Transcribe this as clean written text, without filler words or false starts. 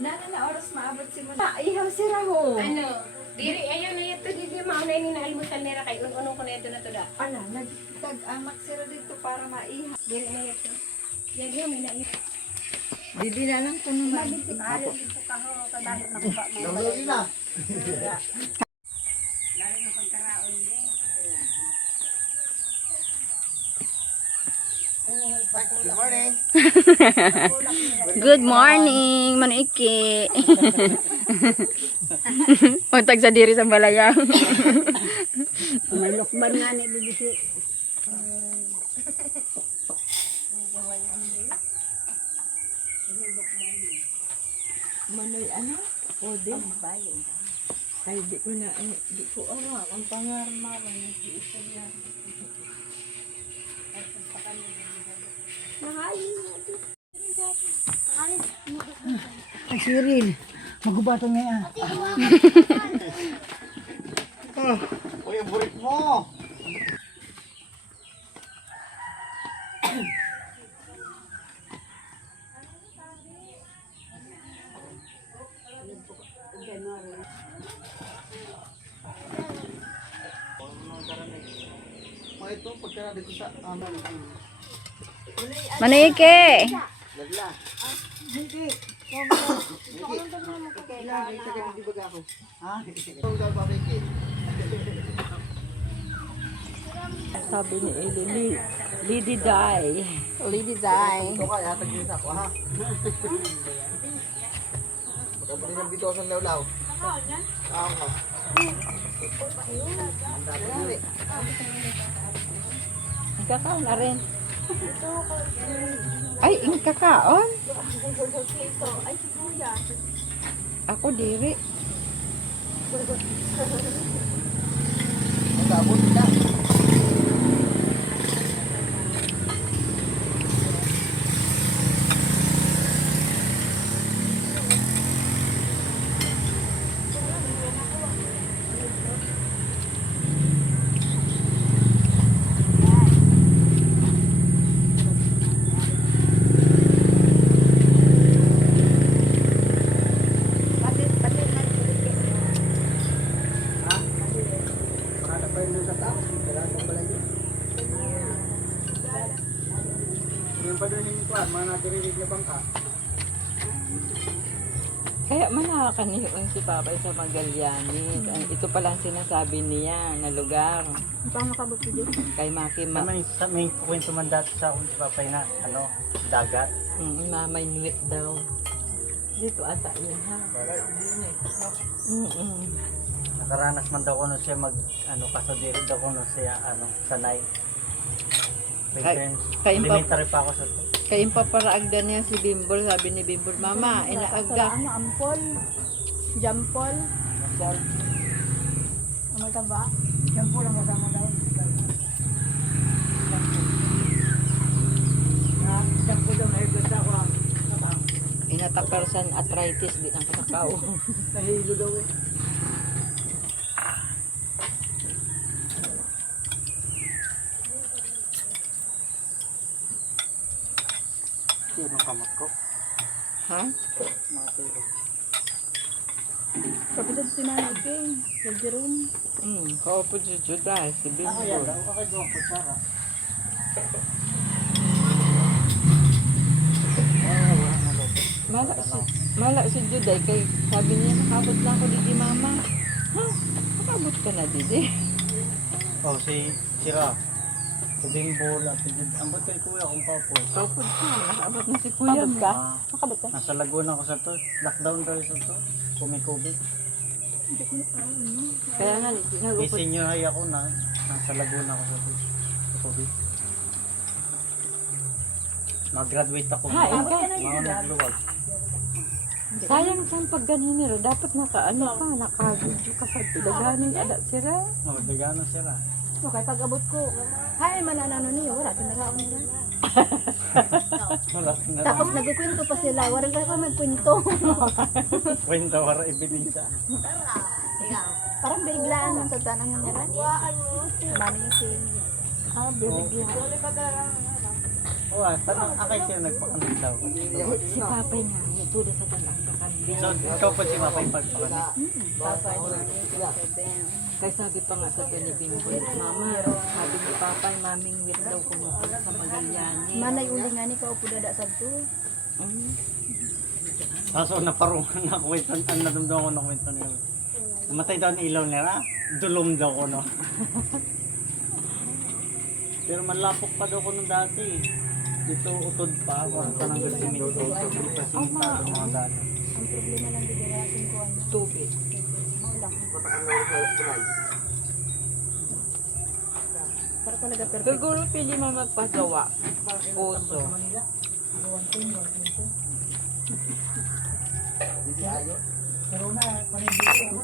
Nana na oras maabot si mo. Ihaw sila ho. Ano? Diri, ayaw na ito. Diri, maunay ni na almusal nila kay ununong ko na ito na to da. Ala, nagtag-amak sila dito para maihaw. Diri na ito. Yan yun, may namin. Bibi na lang ko naman. Maalim dito ka ho. Kadahit na kupa mo. Lagi na. Lalo na pagkaraon niya. Good morning. Good morning, Maniki. Untag sa diri sa balaya. Malukban nga ni Bibisi. Manoy ano? Ode? Ay, di ko na, di ko alam. Ang pangarma, di isa na. Ay, Cyril, magubato nga yan. Uy, ang burik mo. Mga ito, pagka dito sa Maniki. Lagla. Hindi. Kailangan sa ganun di baga ako. Ha? Ito daw pabiki. Sabi ni Eli, Lady Die. Lady Day. Ito ka, hatag din sa ako, ha? Magkabali ng bito sa lawlaw. Ako. Ang dami dili. Kakaon na rin. Ay, ang kakaon? Ako diri. Ang dabot nila. Kaya manakakaniyon si Papay sa Magallanes. Ito palang sinasabi niya na lugar. Paano ka buti dito? Kay Maki Ma. May kwento man dati sa akong papay na, dagat. Mamay nuwit daw. Dito ata yun ha. Nakaranas man daw ko nun siya kasodiri daw ko nun siya, sanay. May friends. Elementary pa ako sa to. Kaya yung paparaagdan niya si Bimbol, sabi ni Bimbol, Mama, inaaga. Ampol. Jampol. Ano ka ba? Jampol ang kasama daw. Jampol daw may ganda ko. Inatakarsan arthritis, di ang kasakaw. Nahilo daw eh. Sino kamot ko? Ha? Matiro. Kapitad si Maniki. Sa Jerome. Kaupo si Juday, si Ako yan Bimbol. daw, kakagawa ko Sara. Mala si Juday, kay sabi niya, nakabot na ako didi mama. Ha? Nakabot ka na didi? Oh, si Sira. Si Bimbol at si Jud. Ang ba't kay kuya kung papos? Kapot ka, nakabot na si kuya mo. Nakabot ka? Nasa Laguna ko sa to. Lockdown tayo sa to. Kumikubit. Kaya nga, nagupot. I-senior high ako na. Nasa Laguna ko sa to. Kumikubit. Mag-graduate ako. Ha, ikaw? Mga nagluwag. Sayang saan pag ganyan nila, dapat naka-ano ka, naka-video ka sa daganin ada sila. Oh, dagano sila. Okay, pag abot ko, hay, mananano niyo, wala, tinagaon nila. Wala na. Tapos nagkukwento pa sila, walang ka magkwento. Kwenta para ibinisa. Parang biglaan ng tatanan ng nila. Mami si... Ah, bibigyan. Oo, tanong, akay siya nagpakanig daw. Si Papay nga, ito na sa talang kakandi. So, ikaw po si Papay pagpakanig. Papa, bam. Kaya sabi pa nga sa Pilipino ko, Mama, sabi ni Papay, maming wit daw ko sa Magallanes. Manay uli nga ni ka upo dada sa to. Kaso naparungan na kwento, ang nadumdaman ko na kwento niya. Namatay daw ang ilaw nila, dulom daw ko no. Pero malapok pa daw ko nung dati. Dito utod pa, parang tananggal simento. Hindi pa simentado mga dati. Ang problema lang di garasin ko ano. Tubig. Maulang. Matakan na sa tunay. Para talaga perfect. Siguro pili mo magpagawa. Puso. Hindi ayo. Pero na, panigil ko.